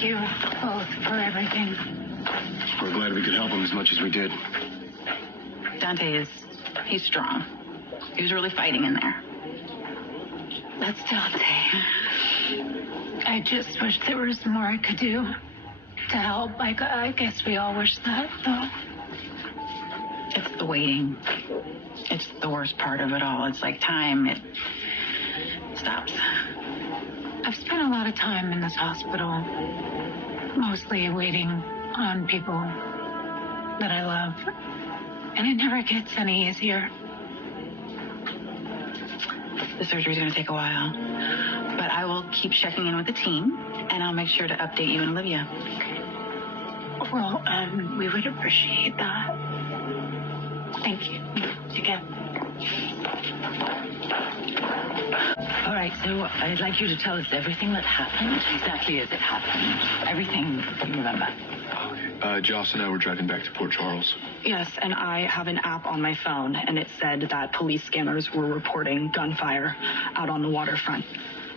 Thank you both for everything. We're glad we could help him as much as we did. Dante he's strong. He was really fighting in there. That's Dante. I just wish there was more I could do to help. I guess we all wish that, though. It's the waiting. It's the worst part of it all. It's like time. It stops. I've spent a lot of time in this hospital, mostly waiting on people that I love. And it never gets any easier. The surgery's going to take a while. But I will keep checking in with the team, and I'll make sure to update you and Olivia. Well, we would appreciate that. Thank you. Again. All right, so I'd like you to tell us everything that happened, exactly as it happened. Everything you remember. Joss and I were driving back to Port Charles. Yes, and I have an app on my phone, and it said that police scanners were reporting gunfire out on the waterfront.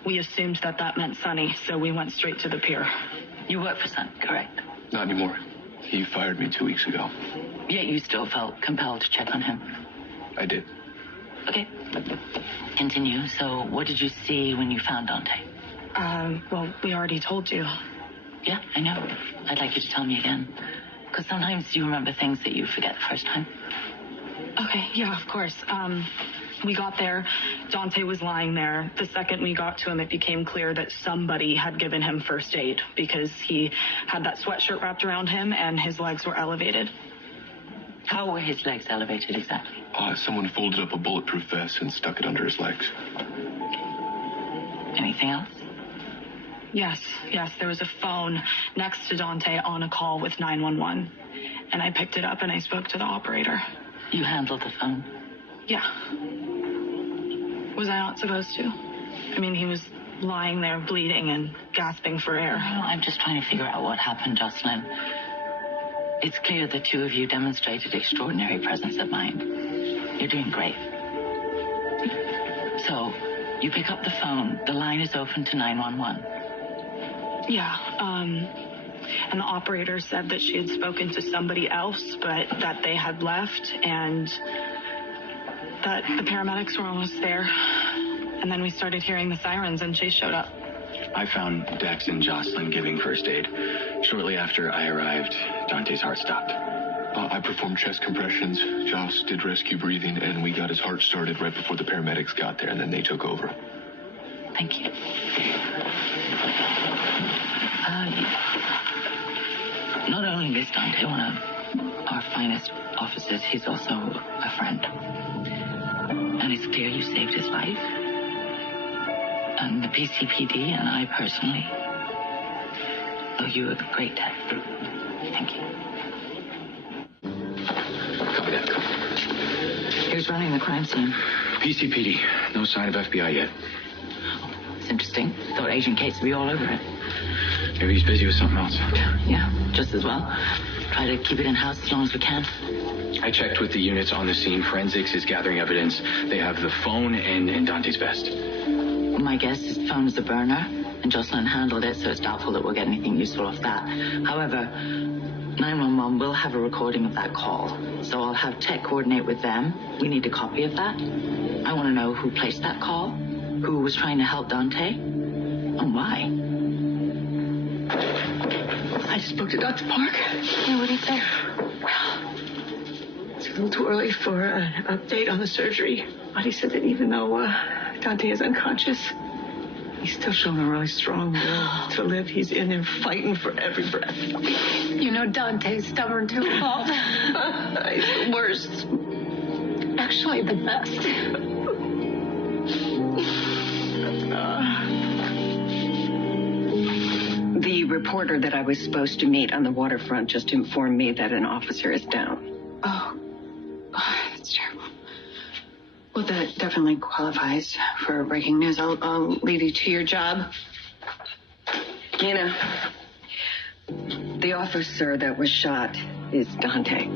We assumed that meant Sonny, so we went straight to the pier. You work for Sonny, correct? Not anymore. He fired me 2 weeks ago. Yet you still felt compelled to check on him. I did. Okay. Continue. So what did you see when you found Dante? Well, we already told you. Yeah, I know. I'd like you to tell me again. Because sometimes you remember things that you forget the first time. Okay, yeah, of course. We got there. Dante was lying there. The second we got to him, it became clear that somebody had given him first aid because he had that sweatshirt wrapped around him and his legs were elevated. How were his legs elevated exactly? Someone folded up a bulletproof vest and stuck it under his legs. Anything else? Yes, there was a phone next to Dante on a call with 911. And I picked it up and I spoke to the operator. You handled the phone? Yeah. Was I not supposed to? I mean, he was lying there bleeding and gasping for air. No, I'm just trying to figure out what happened, Jocelyn. It's clear the two of you demonstrated extraordinary presence of mind. You're doing great. So, you pick up the phone. The line is open to 911. Yeah, and the operator said that she had spoken to somebody else, but that they had left and that the paramedics were almost there. And then we started hearing the sirens and Chase showed up. I found Dex and Jocelyn giving first aid. Shortly after I arrived, Dante's heart stopped. I performed chest compressions. Joss did rescue breathing, and we got his heart started right before the paramedics got there, and then they took over. Thank you. Not only is Dante one of our finest officers, he's also a friend. And it's clear you saved his life. And the PCPD and I personally owe you a great debt. Thank you. Copy that. Who's running the crime scene? PCPD. No sign of FBI yet. It's interesting. Thought Agent Cates would be all over it. Maybe he's busy with something else. Yeah, just as well. Try to keep it in-house as long as we can. I checked with the units on the scene. Forensics is gathering evidence. They have the phone and Dante's vest. My guess is the phone is a burner, and Jocelyn handled it, so it's doubtful that we'll get anything useful off that. However, 911 will have a recording of that call, so I'll have tech coordinate with them. We need a copy of that. I want to know who placed that call, who was trying to help Dante, and why. I spoke to Dr. Park. Yeah, what did he say? Well, it's a little too early for an update on the surgery. But he said that even though Dante is unconscious, he's still showing a really strong will to live. He's in there fighting for every breath. You know Dante's stubborn to a fault. He's the worst. Actually, the best. The reporter that I was supposed to meet on the waterfront just informed me that an officer is down. Oh, that's terrible. Well, that definitely qualifies for breaking news. I'll leave you to your job. Nina, the officer that was shot is Dante.